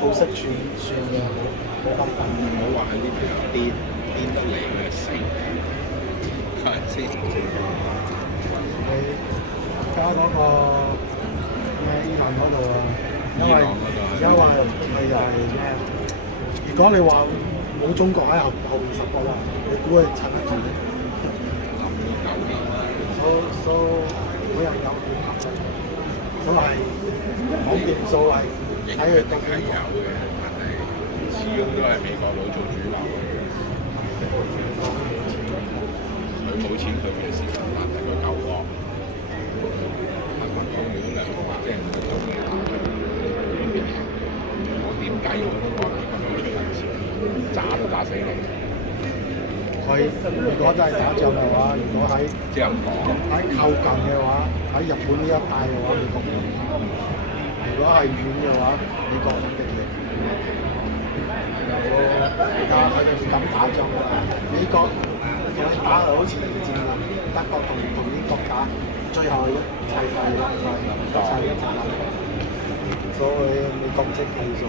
好識算嘅，冇咁笨。唔好話喺呢條癲得嚟嘅死，係咪先？你加嗰個咩伊朗嗰度啊？因為又係咩？如果你話冇中國喺後面10個啦，你估佢撐得住咩？諗咗9年，每人有點合作，都係講掂數係影睇佢響力係有嘅，但係始終都係美國佬做主流。佢冇錢佢嘅事，但係佢夠惡，民民公廟兩個即係唔係中意打仗，我點計我都話佢咁樣出嚟錢，炸都炸死你。佢如果真係打仗嘅話，如果喺即係咁講，靠近嘅話，喺日本呢一帶嘅話，美國唔打；如果係遠嘅話，美國肯定贏。而家佢哋唔敢打仗啦，美國同佢打就好似二戰咁，德國同英國打，最後一齊一齊冧，所以美國唔識計數。